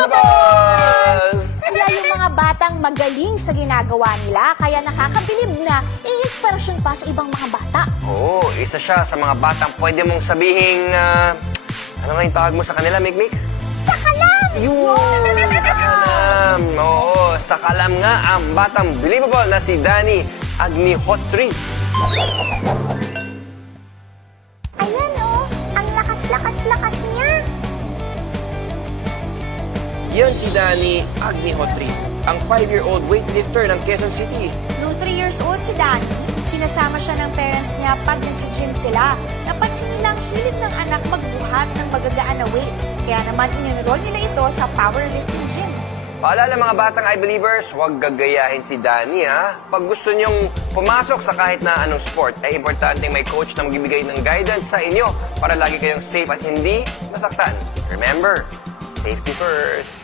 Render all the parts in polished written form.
Unbelievable! Sila yung mga batang magaling sa ginagawa nila, kaya nakakabilib na i-inspirasyon pa sa ibang mga bata. Oo, isa siya sa mga batang pwede mong sabihing, ano nga yung tawag mo sa kanila, Mikmik? Sakalam! Yun! Sakalam! Oo, sakalam nga ang batang believable na si Danny Agnihotri. Ayan oh, ang lakas-lakas-lakas niya. Yan si Danny Agnihotri, ang 5-year-old weightlifter ng Quezon City. Noong 3 years old si Danny, sinasama siya ng parents niya pag nag-gym sila. Napansin nilang hilig ng anak magbuhat ng magagaan na weights. Kaya naman in-enroll nila ito sa powerlifting gym. Paalala mga batang I-Believers, huwag gagayahin si Danny ha. Pag gusto niyong pumasok sa kahit na anong sport, ay importanteng may coach na magbibigay ng guidance sa inyo para lagi kayong safe at hindi masaktan. Remember, safety first.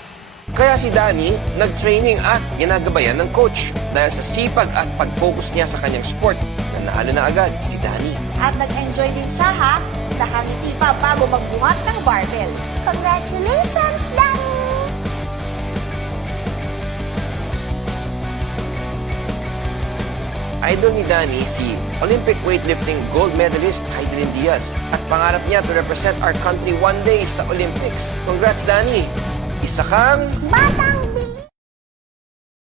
Kaya si Danny, nag-training at ginagabayan ng coach. Dahil sa sipag at pag-focus niya sa kanyang sport, nanalo na agad si Danny. At nag-enjoy din siya ha. Nakangiti pa bago magbuhat ng barbell. Congratulations, Danny! Idol ni Danny si Olympic weightlifting gold medalist Heidelin Diaz at pangarap niya to represent our country one day sa Olympics. Congrats, Danny! Isa kang Batang